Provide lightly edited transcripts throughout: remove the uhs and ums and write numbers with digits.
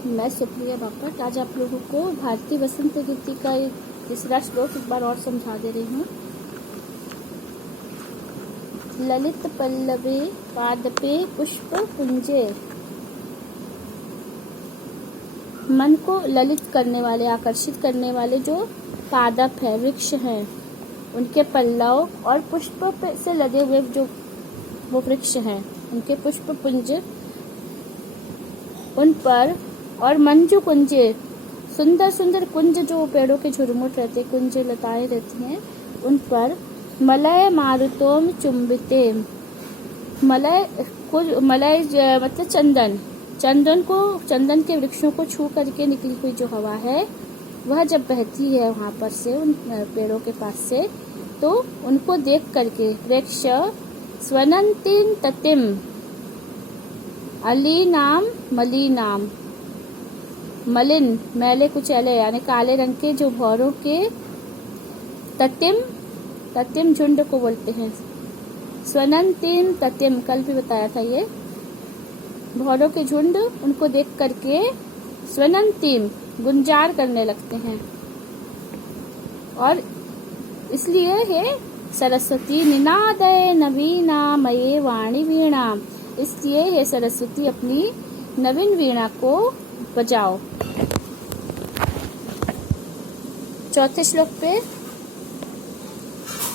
मैं सुप्रिया बापट आज आप लोगों को भारतीय वसंत ऋतु का एक तीसरा श्लोक एक बार और समझा दे रही हूँ। ललित पल्लवे पादपे पुष्प पुंजे, मन को ललित करने वाले, आकर्षित करने वाले जो पादप है, वृक्ष हैं, उनके पल्लव और पुष्प से लदे हुए जो वो वृक्ष हैं, उनके पुष्प पुंज उन पर, और मंजू कुंजे, सुंदर सुंदर कुंज जो पेड़ों के झुरमुट रहते, कुंज लताएं रहती हैं, उन पर मलय मारुतोम चुंबिते, मलय मतलब चंदन के वृक्षों को छू करके निकली हुई जो हवा है वह जब बहती है वहां पर से, उन पेड़ों के पास से, तो उनको देख करके वृक्ष स्वनंतीन ततिम अलीनाम मलीनाम, मलिन मैले कुचैले यानी काले रंग के जो भौरों के, ततिम झुंड को बोलते हैं। स्वनंतीन ततिम, कल भी बताया था ये, भौरों के झुंड, उनको देख करके स्वनंतीम गुंजार करने लगते हैं। और इसलिए हे सरस्वती निनादय नवीना मये वाणी वीणा, इसलिए हे सरस्वती अपनी नवीन वीणा को बजाओ। चौथे श्लोक पे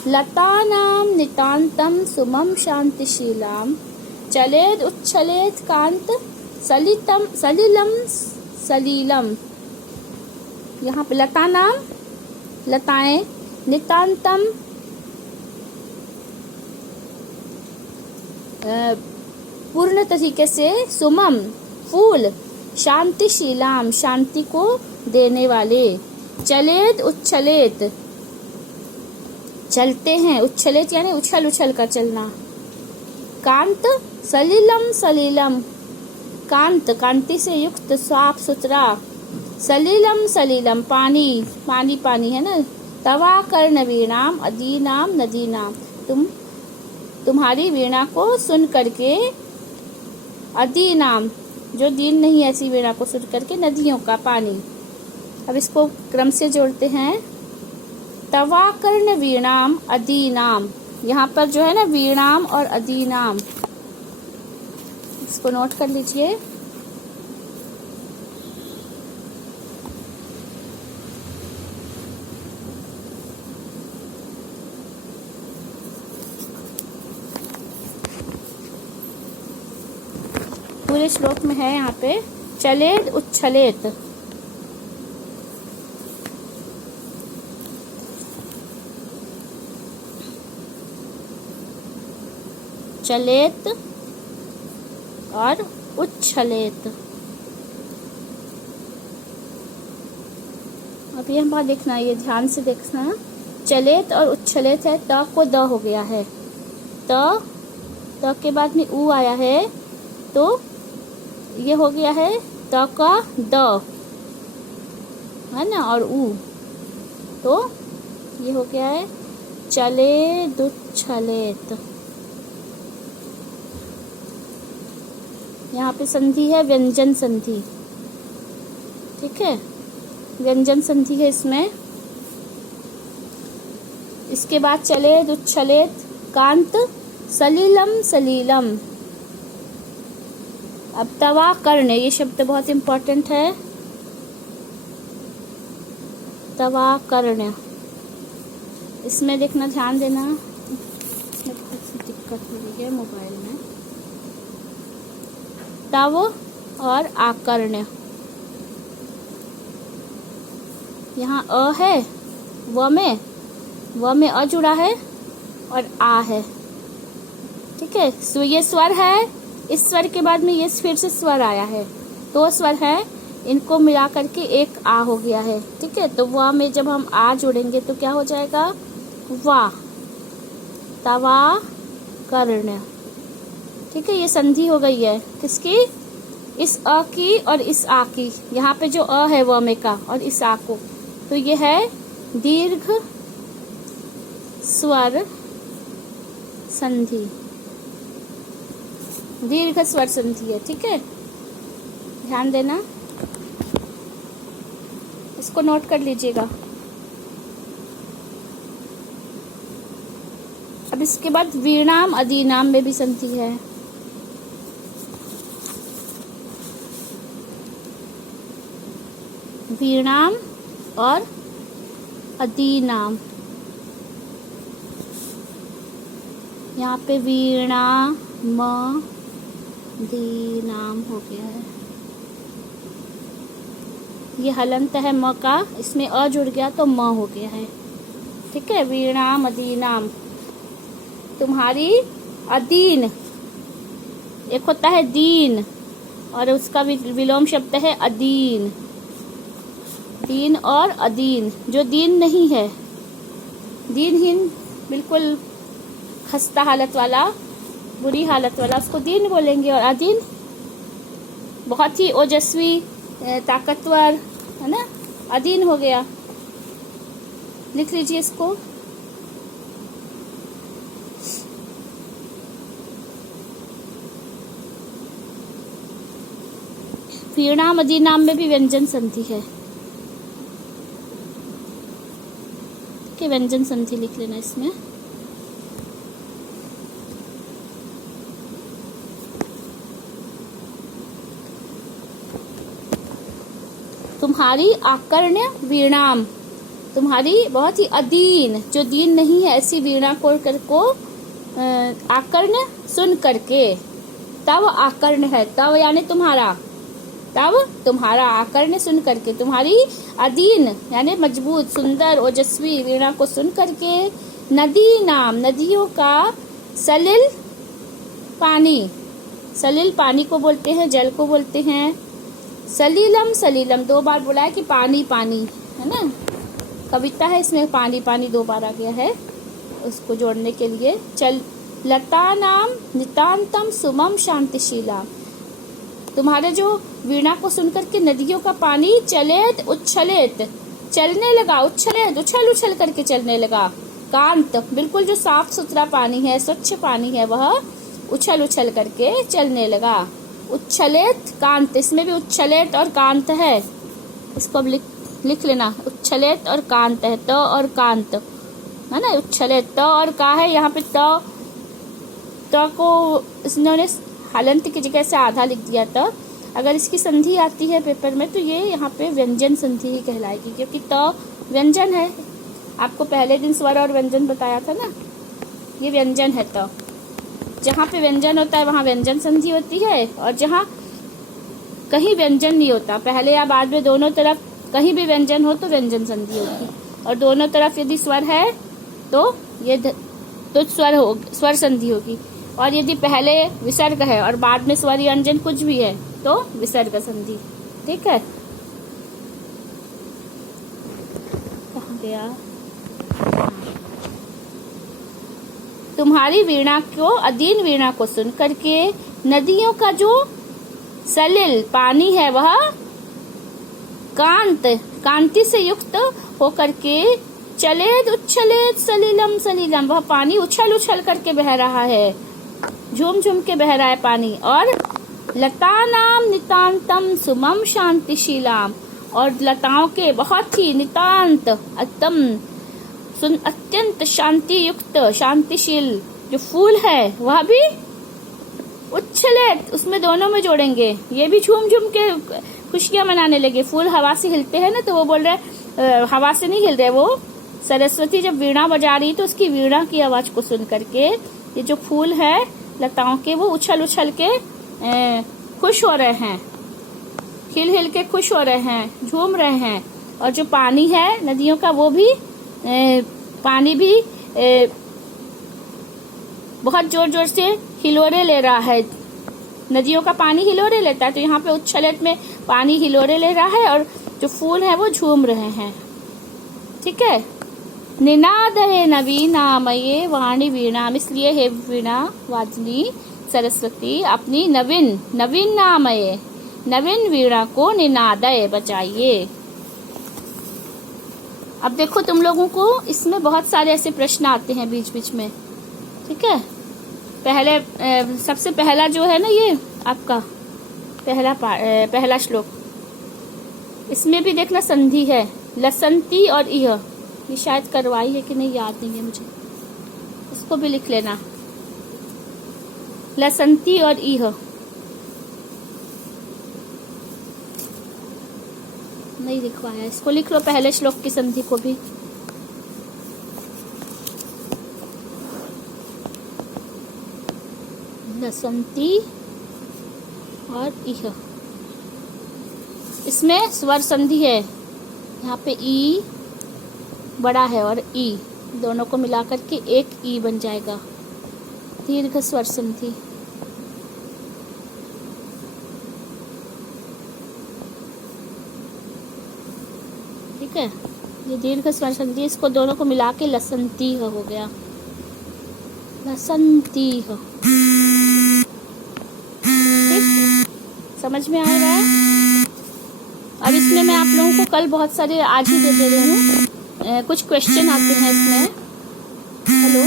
लतानाम नितांतम सुमम शांतिशीलाम चलेद उच्छलेद कांत सलीलम। यहाँ पे लतानाम, लताएं, नितांतम पूर्ण तरीके से, सुमम फूल, शांतिशीलाम शांति को देने वाले, चलेत उच्छलेत चलते हैं, उच्छलेत यानी उछल उछल कर चलना, कांत सलीलम कांत कांति से युक्त साफ सुथरा, सलीलम पानी है ना, तवा कर्ण वीणाम अदीनाम नदीनाम, तुम्हारी वीणा को सुन करके, अदीनाम जो दीन नहीं ऐसी वीणा को सुन करके, नदियों का पानी। अब इसको क्रम से जोड़ते हैं, तवा कर्ण वीणाम अदीनाम, यहाँ पर जो है ना वीणाम और अदीनाम, इसको नोट कर लीजिए। पूरे श्लोक में है यहाँ पे चलेत उच्छलेत, चलेत और उच्छलेत। अब ये बात देखना, ये ध्यान से देखना, चलेत और उच्छलेत है, त को द हो गया है, त के बाद में ऊ आया है, तो ये हो गया है त का द, है ना, और ऊ, तो ये हो गया है चलेत उच्छलेत। यहाँ पे संधि है व्यंजन संधि, ठीक है, व्यंजन संधि है इसमें। इसके बाद चलेत उच्छलेत कांत सलीलम। अब तवा कर्ण, ये शब्द बहुत इम्पोर्टेंट है, तवा कर्ण, इसमें देखना, ध्यान देना, दिक्कत हो रही है मोबाइल में। तव और आकर्ण, यहाँ अ है, व में अ जुड़ा है और आ है, ठीक है। ये स्वर है, इस स्वर के बाद में ये फिर से स्वर आया है, दो स्वर है, इनको मिला करके एक आ हो गया है, ठीक है। तो व में जब हम आ जोड़ेंगे तो क्या हो जाएगा, वा, तवा कर्ण, ठीक है। ये संधि हो गई है किसकी, इस अ की और इस आ की, यहाँ पे जो अ है व में का और इस आ को, तो ये है दीर्घ स्वर संधि, दीर्घ स्वर संधि है, ठीक है, ध्यान देना। इसको नोट कर लीजिएगा। अब इसके बाद वीणाम अदीनाम में भी संधि है। वीणाम और अदीनाम, यहाँ पे वीणा म दीनाम हो गया है। ये हलंत है म का, इसमें अ जुड़ गया तो म हो गया है। ठीक है, वीणाम अदीनाम। तुम्हारी अदीन, एक होता है दीन और उसका विलोम शब्द है अदीन। दीन और अदीन, जो दीन नहीं है, दीनहीन, बिल्कुल खस्ता हालत वाला, बुरी हालत वाला, उसको दीन बोलेंगे। और अदीन बहुत ही ओजस्वी, ताकतवर, है ना, अदीन हो गया। लिख लीजिए इसको। वीणाम अदीनाम में भी व्यंजन संधि है कि व्यंजन संधि लिख लेना इसमें। तुम्हारी आकर्ण्य वीणाम, तुम्हारी बहुत ही अदीन, जो दीन नहीं है, ऐसी वीणा को आकर्ण सुन करके। तब आकर्ण है, तब यानी तुम्हारा, तब तुम्हारा आकर्ण सुन करके, तुम्हारी अदीन यानी मजबूत, सुंदर, ओजस्वी वीणा को सुन करके। नदी नाम, नदियों का सलिल पानी, सलिल पानी को बोलते हैं, जल को बोलते हैं। सलीलम, सलीलम दो बार बोला है कि पानी पानी, है ना, कविता है इसमें, पानी पानी दो बार आ गया है, उसको जोड़ने के लिए। चल लता नाम नितांतम सुमम शांतिशीला, तुम्हारे जो वीणा को सुनकर के नदियों का पानी चलेत उच्छलेत, चलने लगा, उच्छलेत उछल उछल करके चलने लगा। कांत, बिल्कुल जो साफ सुथरा पानी है, स्वच्छ पानी है, वह उछल उछल करके चलने लगा। उच्छलेत कांत, इसमें भी उच्छलेत और कांत है, इसको अब लिख लेना। उच्छलेत और कांत है, त और कांत, है ना। उच्छलेत त और का है, यहाँ पे त को इन्होंने हलंत की जगह से आधा लिख दिया। त अगर इसकी संधि आती है पेपर में तो ये यहाँ पे व्यंजन संधि ही कहलाएगी, क्योंकि त व्यंजन है। आपको पहले दिन स्वर और व्यंजन बताया था ना, ये व्यंजन है। त जहाँ पे व्यंजन होता है वहाँ व्यंजन संधि होती है, और जहाँ कहीं व्यंजन नहीं होता, पहले या बाद में, दोनों तरफ कहीं भी व्यंजन हो तो व्यंजन संधि होगी। और दोनों तरफ यदि स्वर है तो ये तो स्वर संधि होगी। और यदि पहले विसर्ग है और बाद में स्वर व्यंजन कुछ भी है तो विसर्ग संधि। ठीक है, कहाँ गया? तुम्हारी वीणा को, अदीन वीणा को सुन करके नदियों का जो सलिल पानी है वह कांति से युक्त होकर के चलेत उच्छलेत सलीलम सलीलम, वह पानी उछल उछल करके बह रहा है, झूम झूम के बह रहा है पानी। और लता नाम नितांतम सुमम शांतिशीलाम, और लताओं के बहुत ही नितांत अत्यंत शांति युक्त, शांतिशील जो फूल है वह भी उच्छलेत, उसमें दोनों में जोड़ेंगे, ये भी झूम झूम के खुशियां मनाने लगे। फूल हवा से हिलते हैं ना, तो वो बोल रहे हवा से नहीं हिल रहे, वो सरस्वती जब वीणा बजा रही तो उसकी वीणा की आवाज को सुन करके ये जो फूल है लताओं के, वो उछल उछल के खुश हो रहे हैं, हिल हिल के खुश हो रहे हैं, झूम रहे हैं। और जो पानी है नदियों का, वो भी पानी भी बहुत जोर जोर से हिलोरे ले रहा है। नदियों का पानी हिलोरे लेता है, तो यहाँ पे उच्छलेत में पानी हिलोरे ले रहा है और जो फूल है वो झूम रहे हैं। ठीक है, निनाद है नवीनामये वाणी वीणाम, इसलिए हे वीणा वाजनी सरस्वती अपनी नवीन नामये, नवीन वीणा को निनादय बजाइए। अब देखो तुम लोगों को इसमें बहुत सारे ऐसे प्रश्न आते हैं बीच बीच में। ठीक है, पहले सबसे पहला जो है ना, ये आपका पहला श्लोक, इसमें भी देखना संधि है, लसंती और इह। ये शायद करवाई है कि नहीं याद नहीं है मुझे, इसको भी लिख लेना, लसंती और इह। नहीं लिखवाया, इसको लिख लो पहले श्लोक की संधि को भी। लसंती और इह, इसमें स्वर संधि है, यहाँ पे ई बड़ा है और ई दोनों को मिलाकर के एक ई बन जाएगा, दीर्घ स्वर संधि। ठीक है, ये दीर्घ स्वर संधि, इसको दोनों को मिला के लसंती हो गया, लसंती। ठीक, समझ में आ रहा है। अब इसमें मैं आप लोगों को कल बहुत सारे आज ही दे रही हूँ, कुछ क्वेश्चन आते हैं इसमें। हेलो।